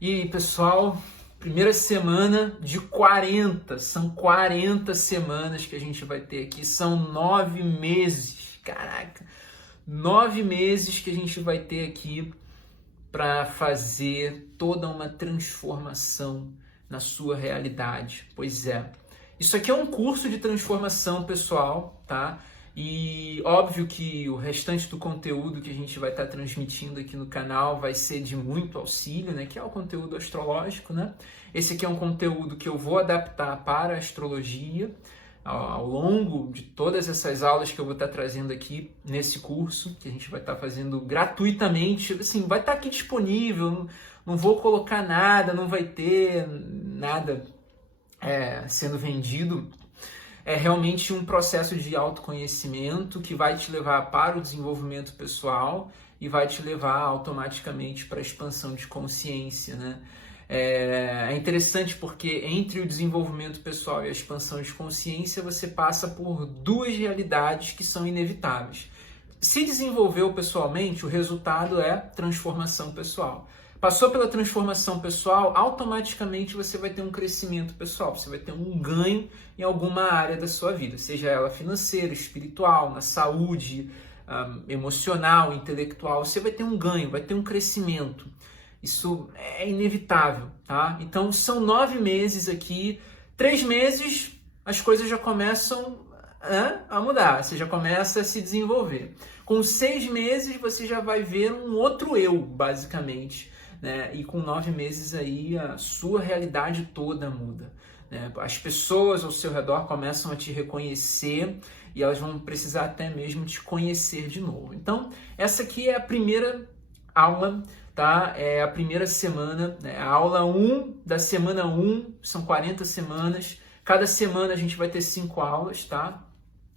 E aí, pessoal, primeira semana de 40, são 40 semanas que a gente vai ter aqui, são 9 meses, caraca, 9 meses que a gente vai ter aqui para fazer toda uma transformação na sua realidade. Pois é, isso aqui é um curso de transformação pessoal, tá? E óbvio que o restante do conteúdo que a gente vai estar transmitindo aqui no canal vai ser de muito auxílio, né? Que é o conteúdo astrológico, né? Esse aqui é um conteúdo que eu vou adaptar para a astrologia ao longo de todas essas aulas que eu vou estar trazendo aqui nesse curso, que a gente vai estar fazendo gratuitamente, assim, vai estar aqui disponível, não vou colocar nada, não vai ter nada sendo vendido. É realmente um processo de autoconhecimento que vai te levar para o desenvolvimento pessoal e vai te levar automaticamente para a expansão de consciência, né? É interessante porque entre o desenvolvimento pessoal e a expansão de consciência você passa por duas realidades que são inevitáveis. Se desenvolveu pessoalmente, o resultado é transformação pessoal. Passou pela transformação pessoal, automaticamente você vai ter um crescimento pessoal, você vai ter um ganho em alguma área da sua vida, seja ela financeira, espiritual, na saúde, emocional, intelectual, você vai ter um ganho, vai ter um crescimento. Isso é inevitável, tá? Então são 9 meses aqui, 3 meses as coisas já começam a mudar, você já começa a se desenvolver. Com 6 meses você já vai ver um outro eu, basicamente, né? E com 9 meses aí a sua realidade toda muda, né? As pessoas ao seu redor começam a te reconhecer e elas vão precisar até mesmo te conhecer de novo. Então essa aqui é a primeira aula, tá? É a primeira semana, né? A aula 1 da semana 1, são 40 semanas. Cada semana a gente vai ter 5 aulas, tá?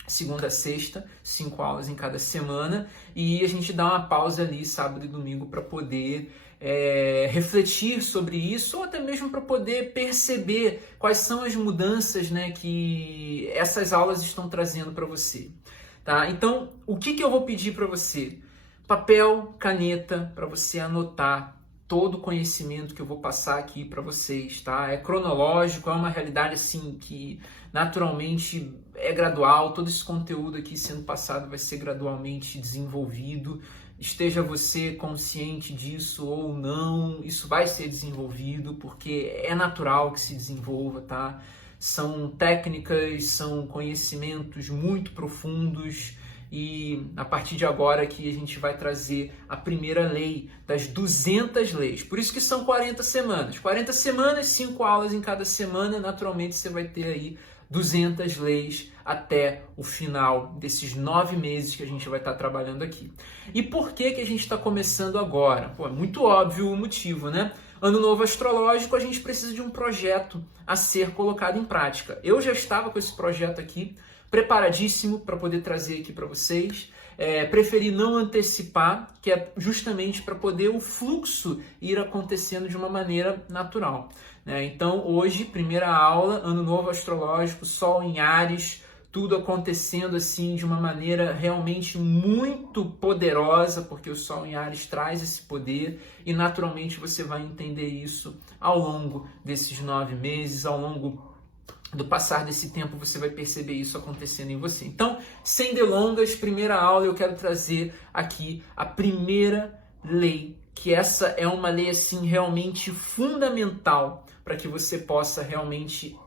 Segunda a sexta, 5 aulas em cada semana. E a gente dá uma pausa ali, sábado e domingo, para poder refletir sobre isso, ou até mesmo para poder perceber quais são as mudanças, né, que essas aulas estão trazendo para você. Tá? Então, o que eu vou pedir para você? Papel, caneta, para você anotar todo o conhecimento que eu vou passar aqui para vocês, tá? É cronológico, é uma realidade assim que naturalmente é gradual, todo esse conteúdo aqui sendo passado vai ser gradualmente desenvolvido, esteja você consciente disso ou não, isso vai ser desenvolvido porque é natural que se desenvolva, tá? São técnicas, são conhecimentos muito profundos. E a partir de agora aqui a gente vai trazer a primeira lei das 200 leis. Por isso que são 40 semanas. 40 semanas, 5 aulas em cada semana. Naturalmente você vai ter aí 200 leis até o final desses 9 meses que a gente vai estar trabalhando aqui. E por que a gente está começando agora? Pô, é muito óbvio o motivo, né? Ano novo astrológico, a gente precisa de um projeto a ser colocado em prática. Eu já estava com esse projeto aqui, preparadíssimo para poder trazer aqui para vocês. Preferi não antecipar, que é justamente para poder o fluxo ir acontecendo de uma maneira natural, né? Então hoje, primeira aula, ano novo astrológico, Sol em Áries, tudo acontecendo assim de uma maneira realmente muito poderosa, porque o Sol em Áries traz esse poder e naturalmente você vai entender isso ao longo desses 9 meses, ao longo do passar desse tempo você vai perceber isso acontecendo em você. Então, sem delongas, primeira aula eu quero trazer aqui a primeira lei, que essa é uma lei assim realmente fundamental para que você possa realmente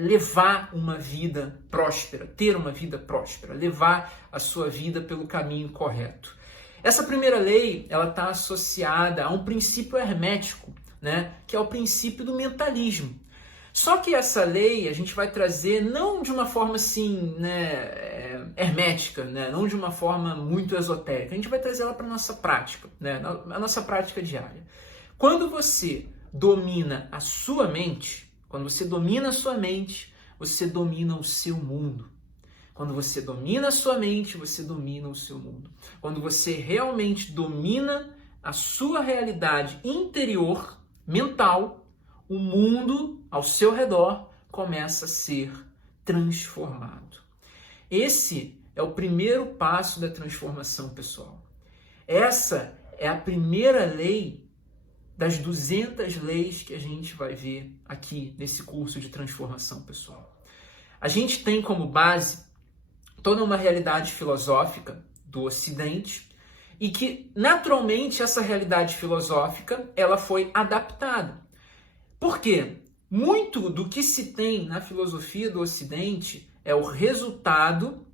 levar uma vida próspera, ter uma vida próspera, levar a sua vida pelo caminho correto. Essa primeira lei, ela está associada a um princípio hermético, né, que é o princípio do mentalismo. Só que essa lei a gente vai trazer não de uma forma assim, né, hermética, né, não de uma forma muito esotérica. A gente vai trazer ela para a nossa prática, né, a nossa prática diária. Quando você domina a sua mente, quando você domina a sua mente, você domina o seu mundo. Quando você domina a sua mente, você domina o seu mundo. Quando você realmente domina a sua realidade interior, mental, o mundo ao seu redor começa a ser transformado. Esse é o primeiro passo da transformação pessoal. Essa é a primeira lei das 200 leis que a gente vai ver aqui nesse curso de transformação pessoal. A gente tem como base toda uma realidade filosófica do Ocidente e que, naturalmente, essa realidade filosófica ela foi adaptada. Por quê? Muito do que se tem na filosofia do Ocidente é o resultado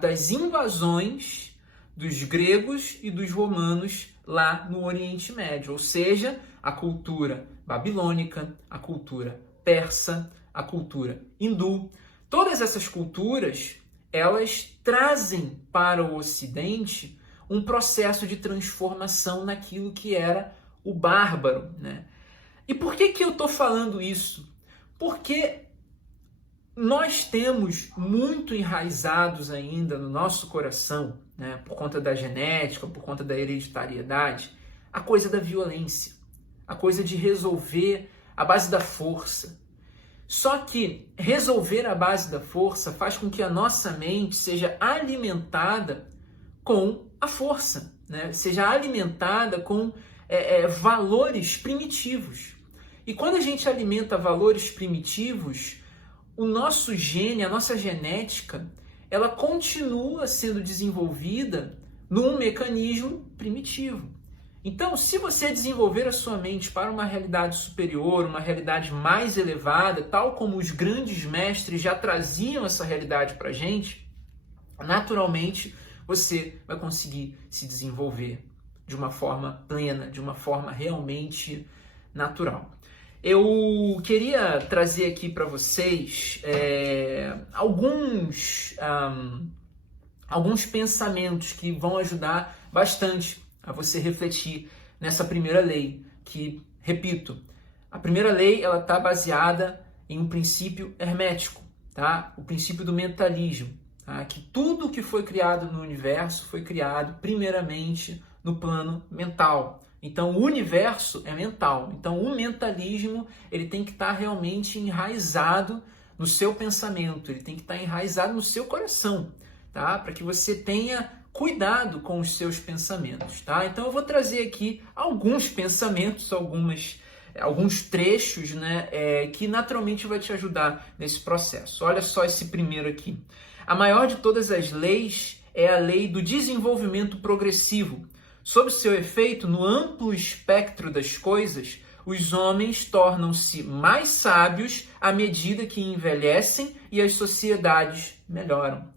das invasões dos gregos e dos romanos lá no Oriente Médio, ou seja, a cultura babilônica, a cultura persa, a cultura hindu. Todas essas culturas, elas trazem para o Ocidente um processo de transformação naquilo que era o bárbaro, né? E por que eu estou falando isso? Porque nós temos muito enraizados ainda no nosso coração, né, por conta da genética, por conta da hereditariedade, a coisa da violência, a coisa de resolver à base da força. Só que resolver à base da força faz com que a nossa mente seja alimentada com a força, né? Seja alimentada com valores primitivos. E quando a gente alimenta valores primitivos, o nosso gene, a nossa genética, ela continua sendo desenvolvida num mecanismo primitivo. Então, se você desenvolver a sua mente para uma realidade superior, uma realidade mais elevada, tal como os grandes mestres já traziam essa realidade para a gente, naturalmente você vai conseguir se desenvolver de uma forma plena, de uma forma realmente natural. Eu queria trazer aqui para vocês alguns pensamentos que vão ajudar bastante a você refletir nessa primeira lei, que, repito, a primeira lei ela está baseada em um princípio hermético, tá? O princípio do mentalismo, tá? Que tudo que foi criado no universo foi criado primeiramente no plano mental. Então, o universo é mental. Então, o mentalismo ele tem que estar realmente enraizado no seu pensamento, ele tem que estar enraizado no seu coração, tá? Para que você tenha cuidado com os seus pensamentos, tá? Então, eu vou trazer aqui alguns pensamentos, alguns trechos, né, que naturalmente vai te ajudar nesse processo. Olha só esse primeiro aqui. A maior de todas as leis é a lei do desenvolvimento progressivo. Sob seu efeito, no amplo espectro das coisas, os homens tornam-se mais sábios à medida que envelhecem e as sociedades melhoram.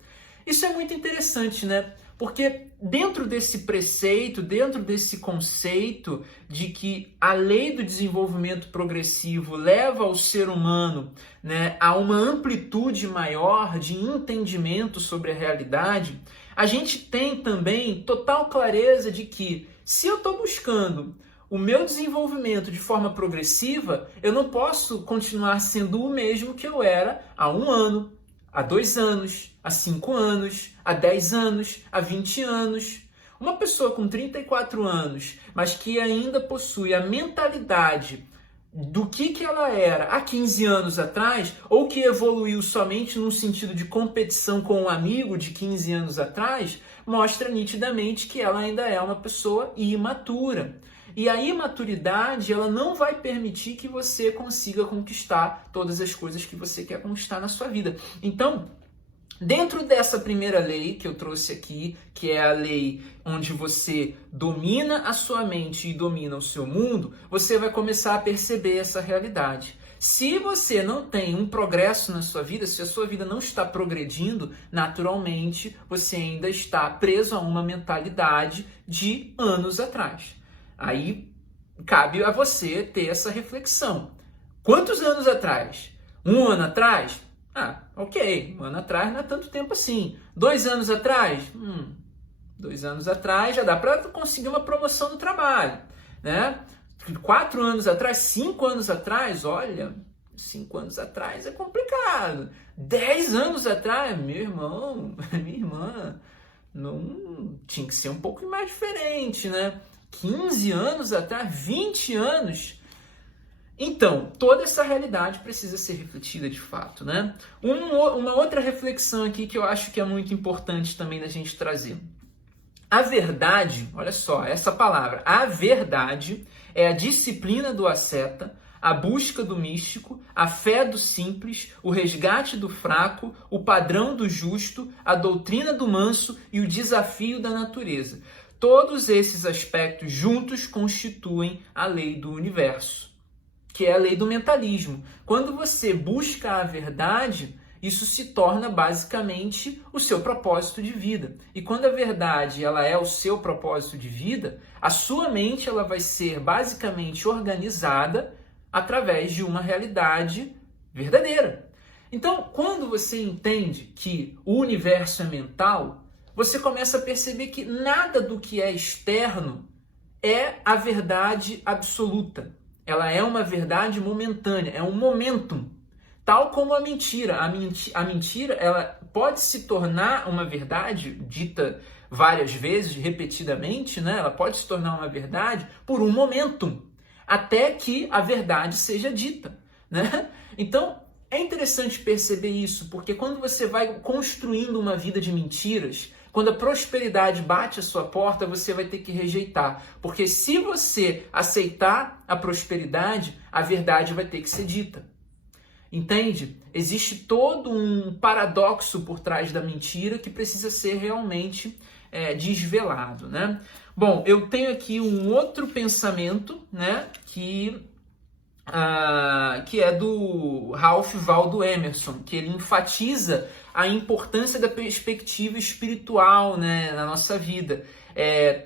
Isso é muito interessante, né? Porque dentro desse preceito, dentro desse conceito de que a lei do desenvolvimento progressivo leva o ser humano, né, a uma amplitude maior de entendimento sobre a realidade, a gente tem também total clareza de que se eu estou buscando o meu desenvolvimento de forma progressiva, eu não posso continuar sendo o mesmo que eu era há 1 ano, há 2 anos, há 5 anos, há 10 anos, há 20 anos. Uma pessoa com 34 anos, mas que ainda possui a mentalidade do que ela era há 15 anos atrás, ou que evoluiu somente no sentido de competição com um amigo de 15 anos atrás, mostra nitidamente que ela ainda é uma pessoa imatura. E a imaturidade, ela não vai permitir que você consiga conquistar todas as coisas que você quer conquistar na sua vida. Então, dentro dessa primeira lei que eu trouxe aqui, que é a lei onde você domina a sua mente e domina o seu mundo, você vai começar a perceber essa realidade. Se você não tem um progresso na sua vida, se a sua vida não está progredindo, naturalmente você ainda está preso a uma mentalidade de anos atrás. Aí cabe a você ter essa reflexão. Quantos anos atrás? 1 ano atrás? Ah, ok, 1 ano atrás não é tanto tempo assim. 2 anos atrás? 2 anos atrás já dá para conseguir uma promoção no trabalho, né? 4 anos atrás, 5 anos atrás, olha, 5 anos atrás é complicado. 10 anos atrás, meu irmão, minha irmã, não tinha que ser um pouco mais diferente, né? 15 anos atrás, 20 anos. Então, toda essa realidade precisa ser refletida de fato, né? Uma outra reflexão aqui que eu acho que é muito importante também da gente trazer. A verdade, olha só, essa palavra, a verdade É a disciplina do asceta, a busca do místico, a fé do simples, o resgate do fraco, o padrão do justo, a doutrina do manso e o desafio da natureza. Todos esses aspectos juntos constituem a lei do universo, que é a lei do mentalismo. Quando você busca a verdade, isso se torna basicamente o seu propósito de vida. E quando a verdade ela é o seu propósito de vida, a sua mente ela vai ser basicamente organizada através de uma realidade verdadeira. Então, quando você entende que o universo é mental, você começa a perceber que nada do que é externo é a verdade absoluta. Ela é uma verdade momentânea, é um momentum. Tal como a mentira. A mentira ela pode se tornar uma verdade dita várias vezes, repetidamente, né? Ela pode se tornar uma verdade por um momentum, até que a verdade seja dita, né? Então, é interessante perceber isso, porque quando você vai construindo uma vida de mentiras, quando a prosperidade bate a sua porta, você vai ter que rejeitar. Porque se você aceitar a prosperidade, a verdade vai ter que ser dita. Entende? Existe todo um paradoxo por trás da mentira que precisa ser realmente desvelado, né? Bom, eu tenho aqui um outro pensamento, né, que é do Ralph Waldo Emerson, que ele enfatiza a importância da perspectiva espiritual, né, na nossa vida,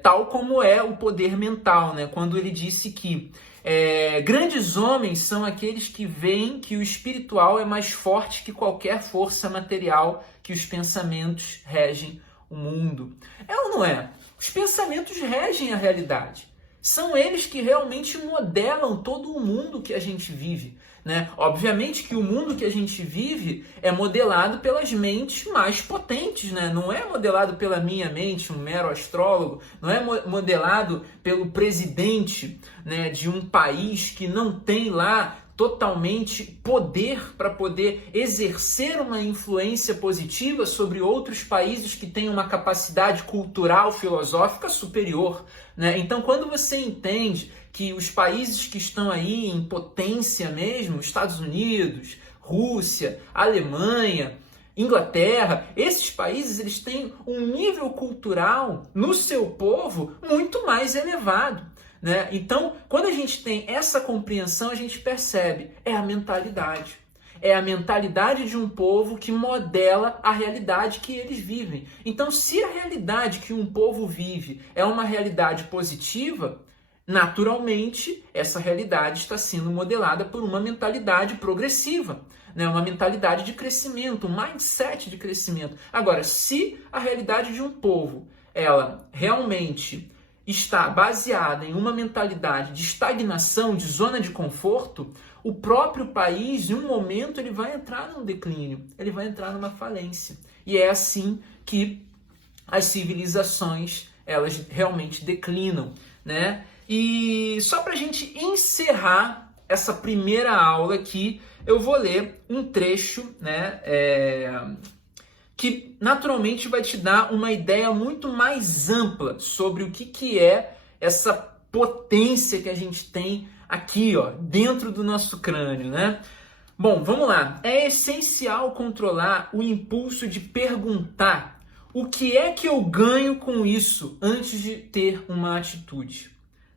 tal como é o poder mental, né, quando ele disse que grandes homens são aqueles que veem que o espiritual é mais forte que qualquer força material, que os pensamentos regem o mundo. É ou não é? Os pensamentos regem a realidade. São eles que realmente modelam todo o mundo que a gente vive, né? Obviamente que o mundo que a gente vive é modelado pelas mentes mais potentes, né? Não é modelado pela minha mente, um mero astrólogo, não é modelado pelo presidente, né, de um país que não tem lá totalmente poder para poder exercer uma influência positiva sobre outros países que têm uma capacidade cultural, filosófica superior, né? Então, quando você entende que os países que estão aí em potência mesmo, Estados Unidos, Rússia, Alemanha, Inglaterra, esses países eles têm um nível cultural no seu povo muito mais elevado, né? Então, quando a gente tem essa compreensão, a gente percebe, é a mentalidade. É a mentalidade de um povo que modela a realidade que eles vivem. Então, se a realidade que um povo vive é uma realidade positiva, naturalmente, essa realidade está sendo modelada por uma mentalidade progressiva, né? Uma mentalidade de crescimento, um mindset de crescimento. Agora, se a realidade de um povo, ela realmente está baseada em uma mentalidade de estagnação, de zona de conforto, o próprio país, em um momento, ele vai entrar num declínio, ele vai entrar numa falência. E é assim que as civilizações, elas realmente declinam, né? E só para a gente encerrar essa primeira aula aqui, eu vou ler um trecho, né, que naturalmente vai te dar uma ideia muito mais ampla sobre o que é essa potência que a gente tem aqui, ó, dentro do nosso crânio, né? Bom, vamos lá. É essencial controlar o impulso de perguntar o que é que eu ganho com isso antes de ter uma atitude,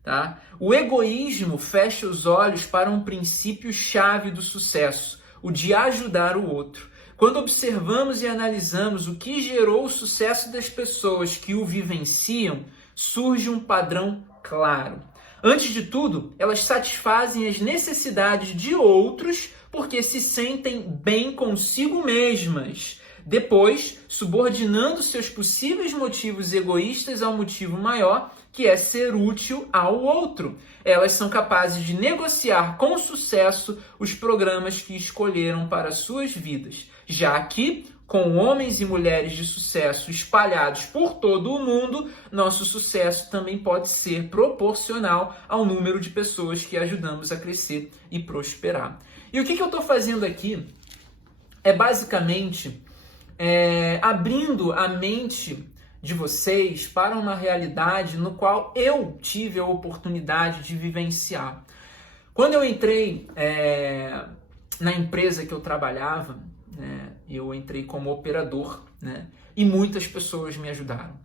tá? O egoísmo fecha os olhos para um princípio-chave do sucesso, o de ajudar o outro. Quando observamos e analisamos o que gerou o sucesso das pessoas que o vivenciam, surge um padrão claro. Antes de tudo, elas satisfazem as necessidades de outros porque se sentem bem consigo mesmas. Depois, subordinando seus possíveis motivos egoístas ao motivo maior, que é ser útil ao outro. Elas são capazes de negociar com sucesso os programas que escolheram para suas vidas. Já que, com homens e mulheres de sucesso espalhados por todo o mundo, nosso sucesso também pode ser proporcional ao número de pessoas que ajudamos a crescer e prosperar. E o que eu estou fazendo aqui é basicamente abrindo a mente de vocês para uma realidade no qual eu tive a oportunidade de vivenciar. Quando eu entrei na empresa que eu trabalhava, né, eu entrei como operador, né, e muitas pessoas me ajudaram.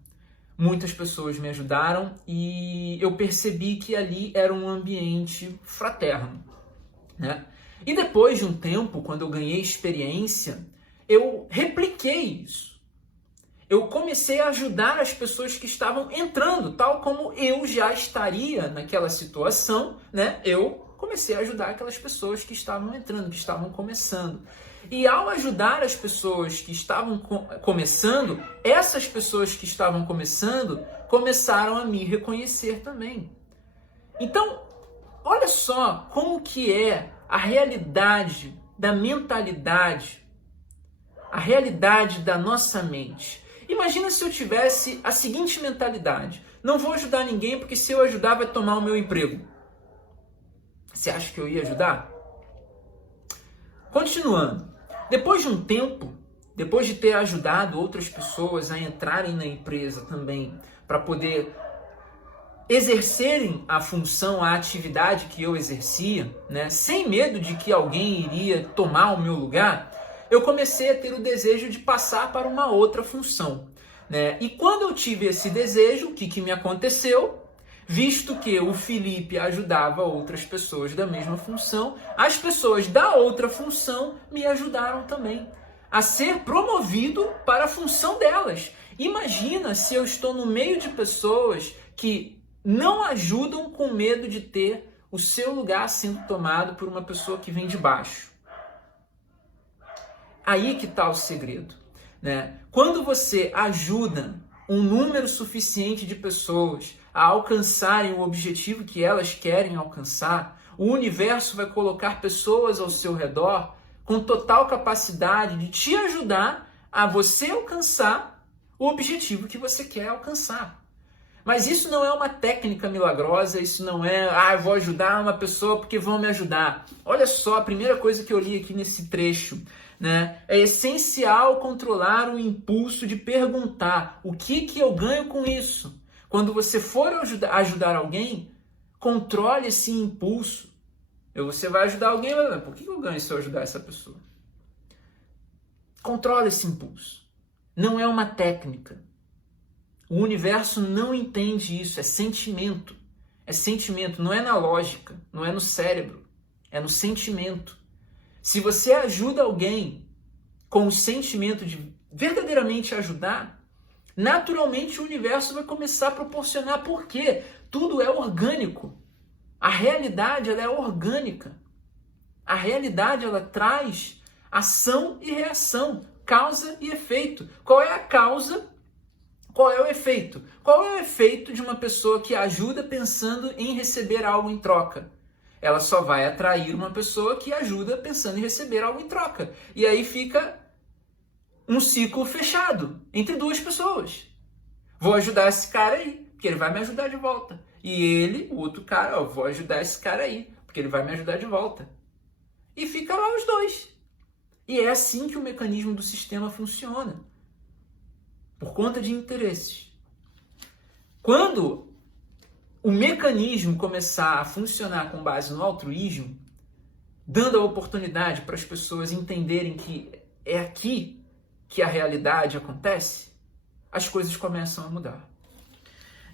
Muitas pessoas me ajudaram e eu percebi que ali era um ambiente fraterno, né? E depois de um tempo, quando eu ganhei experiência, eu repliquei isso. Eu comecei a ajudar as pessoas que estavam entrando, tal como eu já estaria naquela situação, né? Eu comecei a ajudar aquelas pessoas que estavam entrando, que estavam começando. E ao ajudar as pessoas que estavam começando, essas pessoas que estavam começando começaram a me reconhecer também. Então, olha só como que é a realidade da mentalidade, a realidade da nossa mente. Imagina se eu tivesse a seguinte mentalidade: não vou ajudar ninguém porque se eu ajudar vai tomar o meu emprego. Você acha que eu ia ajudar? Continuando. Depois de um tempo, depois de ter ajudado outras pessoas a entrarem na empresa também, para poder exercerem a função, a atividade que eu exercia, né, sem medo de que alguém iria tomar o meu lugar, eu comecei a ter o desejo de passar para uma outra função, né? E quando eu tive esse desejo, o que me aconteceu? Visto que o Felipe ajudava outras pessoas da mesma função, as pessoas da outra função me ajudaram também a ser promovido para a função delas. Imagina se eu estou no meio de pessoas que não ajudam com medo de ter o seu lugar sendo tomado por uma pessoa que vem de baixo. Aí que está o segredo, né? Quando você ajuda um número suficiente de pessoas a alcançarem o objetivo que elas querem alcançar, o universo vai colocar pessoas ao seu redor com total capacidade de te ajudar a você alcançar o objetivo que você quer alcançar. Mas isso não é uma técnica milagrosa, isso não é, eu vou ajudar uma pessoa porque vão me ajudar. Olha só, a primeira coisa que eu li aqui nesse trecho, né? É essencial controlar o impulso de perguntar o que eu ganho com isso. Quando você for ajudar alguém, controle esse impulso. Você vai ajudar alguém, mas por que eu ganho se eu ajudar essa pessoa? Controle esse impulso. Não é uma técnica. O universo não entende isso, é sentimento. É sentimento, não é na lógica, não é no cérebro, é no sentimento. Se você ajuda alguém com o sentimento de verdadeiramente ajudar, naturalmente o universo vai começar a proporcionar, porque tudo é orgânico. A realidade ela é orgânica. A realidade ela traz ação e reação, causa e efeito. Qual é a causa? Qual é o efeito? Qual é o efeito de uma pessoa que ajuda pensando em receber algo em troca? Ela só vai atrair uma pessoa que ajuda pensando em receber algo em troca. E aí fica um ciclo fechado entre duas pessoas. Vou ajudar esse cara aí, porque ele vai me ajudar de volta. E ele, o outro cara, vou ajudar esse cara aí, porque ele vai me ajudar de volta. E fica lá os dois. E é assim que o mecanismo do sistema funciona. Por conta de interesses. Quando o mecanismo começar a funcionar com base no altruísmo, dando a oportunidade para as pessoas entenderem que é aqui que a realidade acontece, as coisas começam a mudar.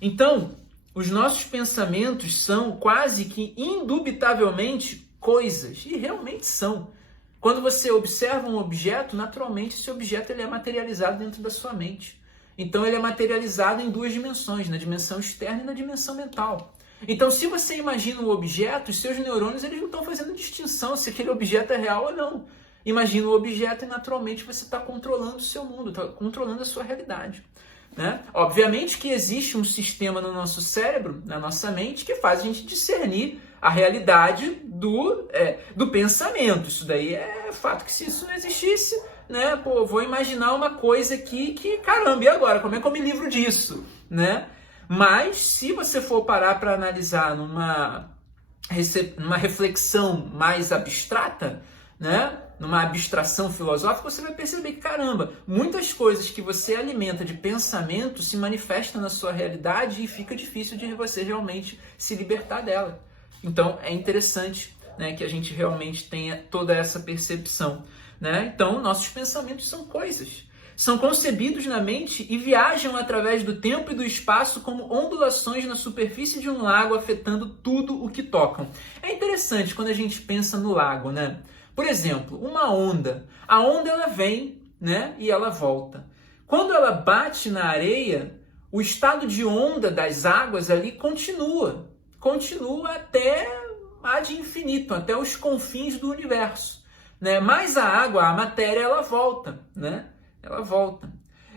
Então, os nossos pensamentos são quase que indubitavelmente coisas, e realmente são. Quando você observa um objeto, naturalmente esse objeto ele é materializado dentro da sua mente. Então ele é materializado em duas dimensões, na dimensão externa e na dimensão mental. Então se você imagina um objeto, os seus neurônios eles não estão fazendo distinção se aquele objeto é real ou não. Imagina o objeto e naturalmente você está controlando o seu mundo, está controlando a sua realidade. Né? Obviamente que existe um sistema no nosso cérebro, na nossa mente, que faz a gente discernir a realidade do pensamento. Isso daí é fato que se isso não existisse, né? Vou imaginar uma coisa aqui que, caramba, e agora? Como é que eu me livro disso? Né? Mas se você for parar para analisar numa reflexão mais abstrata, né? numa abstração filosófica, você vai perceber que, caramba, muitas coisas que você alimenta de pensamento se manifestam na sua realidade e fica difícil de você realmente se libertar dela. Então, é interessante, né, que a gente realmente tenha toda essa percepção, né? Então, nossos pensamentos são coisas. São concebidos na mente e viajam através do tempo e do espaço como ondulações na superfície de um lago, afetando tudo o que tocam. É interessante quando a gente pensa no lago, né? Por exemplo, uma onda. A onda ela vem, né, e ela volta. Quando ela bate na areia, o estado de onda das águas ali continua até ad infinito, até os confins do universo, né? Mas a água, a matéria, ela volta, né? Ela volta.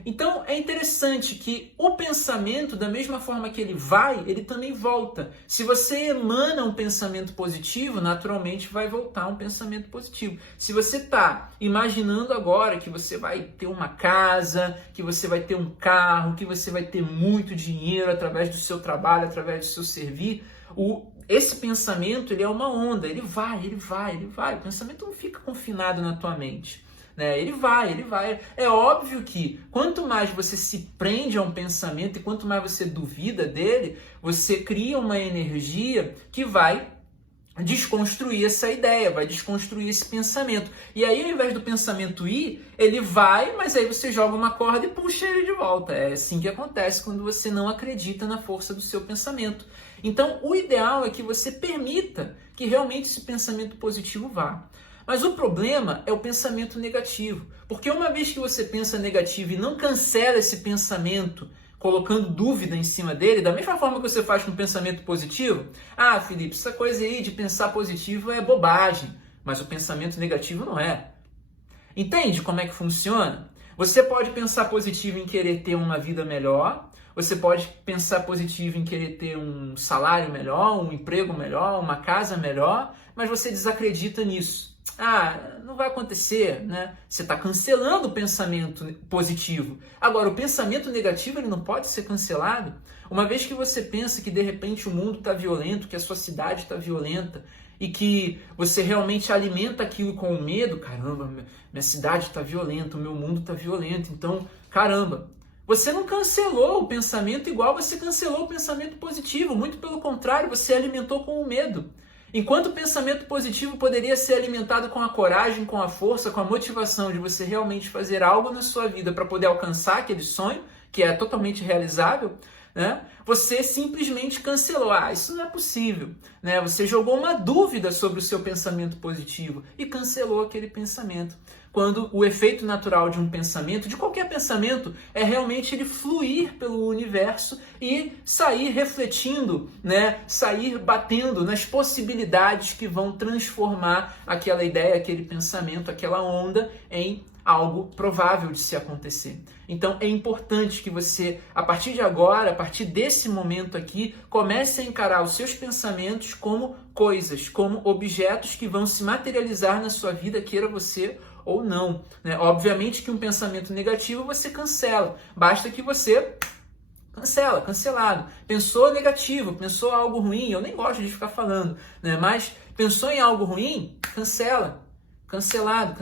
Então é interessante que o pensamento, da mesma forma que ele vai, ele também volta. Se você emana um pensamento positivo, naturalmente vai voltar um pensamento positivo. Se você está imaginando agora que você vai ter uma casa, que você vai ter um carro, que você vai ter muito dinheiro através do seu trabalho, através do seu servir, esse pensamento ele é uma onda, ele vai. O pensamento não fica confinado na tua mente. Ele vai. É óbvio que quanto mais você se prende a um pensamento e quanto mais você duvida dele, você cria uma energia que vai desconstruir essa ideia, vai desconstruir esse pensamento. E aí, ao invés do pensamento ir, ele vai, mas aí você joga uma corda e puxa ele de volta. É assim que acontece quando você não acredita na força do seu pensamento. Então, o ideal é que você permita que realmente esse pensamento positivo vá. Mas o problema é o pensamento negativo, porque uma vez que você pensa negativo e não cancela esse pensamento, colocando dúvida em cima dele, da mesma forma que você faz com o pensamento positivo, Felipe, essa coisa aí de pensar positivo é bobagem, mas o pensamento negativo não é. Entende como é que funciona? Você pode pensar positivo em querer ter uma vida melhor, você pode pensar positivo em querer ter um salário melhor, um emprego melhor, uma casa melhor, mas você desacredita nisso. Não vai acontecer, né? Você está cancelando o pensamento positivo. Agora, o pensamento negativo ele não pode ser cancelado. Uma vez que você pensa que de repente o mundo está violento, que a sua cidade está violenta e que você realmente alimenta aquilo com o medo, caramba, minha cidade está violenta, o meu mundo está violento, então, caramba, você não cancelou o pensamento igual você cancelou o pensamento positivo, muito pelo contrário, você alimentou com o medo. Enquanto o pensamento positivo poderia ser alimentado com a coragem, com a força, com a motivação de você realmente fazer algo na sua vida para poder alcançar aquele sonho, que é totalmente realizável, né? Você simplesmente cancelou. Isso não é possível, né? Você jogou uma dúvida sobre o seu pensamento positivo e cancelou aquele pensamento. Quando o efeito natural de um pensamento, de qualquer pensamento, é realmente ele fluir pelo universo e sair refletindo, né? Sair batendo nas possibilidades que vão transformar aquela ideia, aquele pensamento, aquela onda em algo provável de se acontecer. Então é importante que você, a partir de agora, a partir desse momento aqui, comece a encarar os seus pensamentos como coisas, como objetos que vão se materializar na sua vida, queira você ou não, né? Obviamente que um pensamento negativo você cancela, basta que você cancelado. Pensou negativo, pensou algo ruim, eu nem gosto de ficar falando, né? Mas pensou em algo ruim, cancela. Cancelado.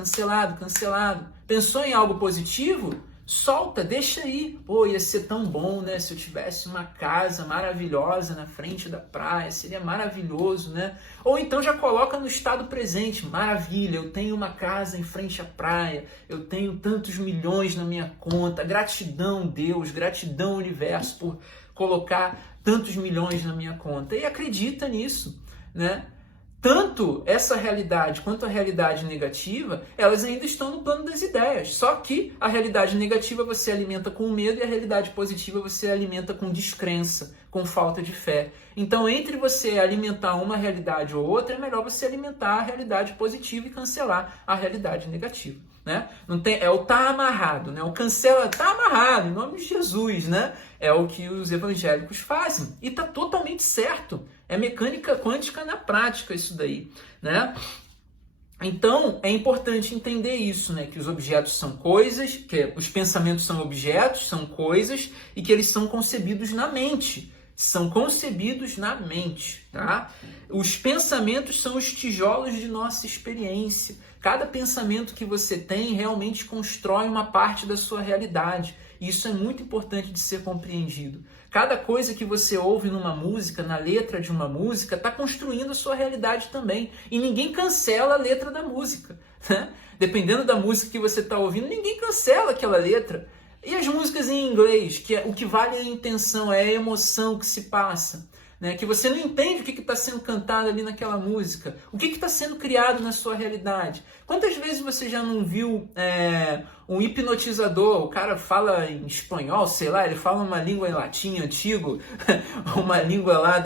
Pensou em algo positivo? Solta, deixa aí. Ia ser tão bom, né? Se eu tivesse uma casa maravilhosa na frente da praia, seria maravilhoso, né? Ou então já coloca no estado presente. Maravilha, eu tenho uma casa em frente à praia, eu tenho tantos milhões na minha conta. Gratidão, Deus, gratidão, universo, por colocar tantos milhões na minha conta. E acredita nisso, né? Tanto essa realidade quanto a realidade negativa, elas ainda estão no plano das ideias. Só que a realidade negativa você alimenta com medo e a realidade positiva você alimenta com descrença, com falta de fé. Então, entre você alimentar uma realidade ou outra, é melhor você alimentar a realidade positiva e cancelar a realidade negativa, né? Não tem, o tá amarrado, né? O cancela tá amarrado, em nome de Jesus, né? É o que os evangélicos fazem. E tá totalmente certo. É mecânica quântica na prática isso daí, né? Então, é importante entender isso, né? Que os objetos são coisas, que os pensamentos são objetos, são coisas, e que eles são concebidos na mente. são concebidos na mente, tá? Os pensamentos são os tijolos de nossa experiência. Cada pensamento que você tem realmente constrói uma parte da sua realidade. E isso é muito importante de ser compreendido. Cada coisa que você ouve numa música, na letra de uma música, está construindo a sua realidade também. E ninguém cancela a letra da música, né? Dependendo da música que você está ouvindo, ninguém cancela aquela letra. E as músicas em inglês, que o que vale é a intenção, é a emoção que se passa, né? Que você não entende o que está sendo cantado ali naquela música, o que está sendo criado na sua realidade. Quantas vezes você já não viu um hipnotizador, o cara fala em espanhol, sei lá, ele fala uma língua em latim antigo, uma língua lá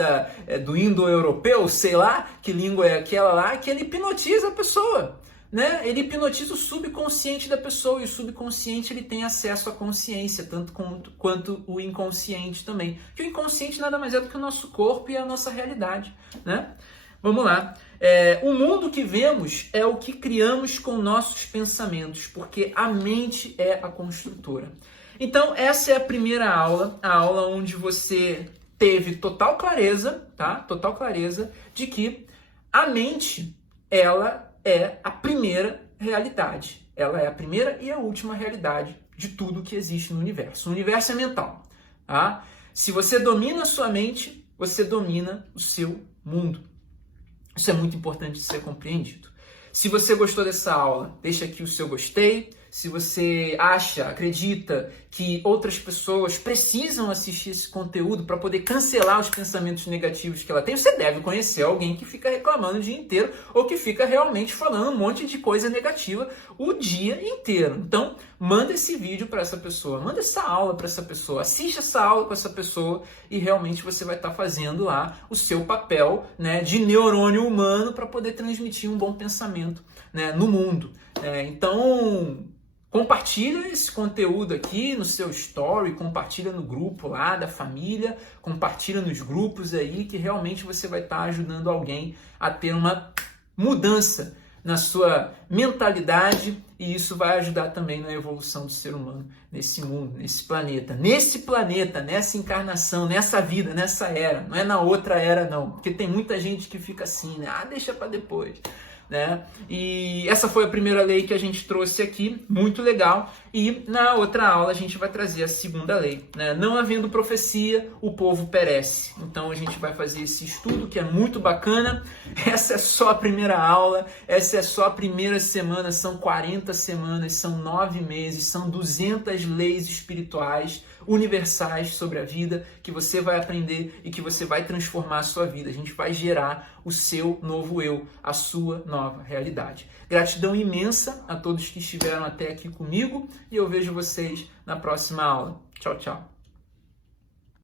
do indo-europeu, sei lá, que língua é aquela lá, que ele hipnotiza a pessoa. Né? Ele hipnotiza o subconsciente da pessoa, e o subconsciente ele tem acesso à consciência, tanto quanto o inconsciente também. Que o inconsciente nada mais é do que o nosso corpo e a nossa realidade. Né? Vamos lá. O mundo que vemos é o que criamos com nossos pensamentos, porque a mente é a construtora. Então, essa é a primeira aula, a aula onde você teve total clareza, tá? Total clareza de que a mente, ela é a primeira realidade. Ela é a primeira e a última realidade de tudo que existe no universo. O universo é mental. Tá? Se você domina a sua mente, você domina o seu mundo. Isso é muito importante de ser compreendido. Se você gostou dessa aula, deixa aqui o seu gostei. Se você acredita que outras pessoas precisam assistir esse conteúdo para poder cancelar os pensamentos negativos que ela tem, você deve conhecer alguém que fica reclamando o dia inteiro ou que fica realmente falando um monte de coisa negativa o dia inteiro. Então, manda esse vídeo para essa pessoa, manda essa aula para essa pessoa, assiste essa aula com essa pessoa e realmente você vai estar fazendo lá o seu papel, né, de neurônio humano para poder transmitir um bom pensamento, né, no mundo. Então, compartilha esse conteúdo aqui no seu story, compartilha no grupo lá da família, compartilha nos grupos aí, que realmente você vai estar ajudando alguém a ter uma mudança na sua mentalidade, e isso vai ajudar também na evolução do ser humano nesse mundo, nesse planeta, nessa encarnação, nessa vida, nessa era. Não é na outra era não, porque tem muita gente que fica assim, né? Deixa para depois. Né? E essa foi a primeira lei que a gente trouxe aqui, muito legal. E na outra aula a gente vai trazer a segunda lei, né? Não havendo profecia, o povo perece. Então a gente vai fazer esse estudo que é muito bacana. Essa é só a primeira aula, essa é só a primeira semana, são 40 semanas, são 9 meses, são 200 leis espirituais universais sobre a vida que você vai aprender e que você vai transformar a sua vida. A gente vai gerar o seu novo eu, a sua nova realidade. Gratidão imensa a todos que estiveram até aqui comigo e eu vejo vocês na próxima aula. Tchau, tchau.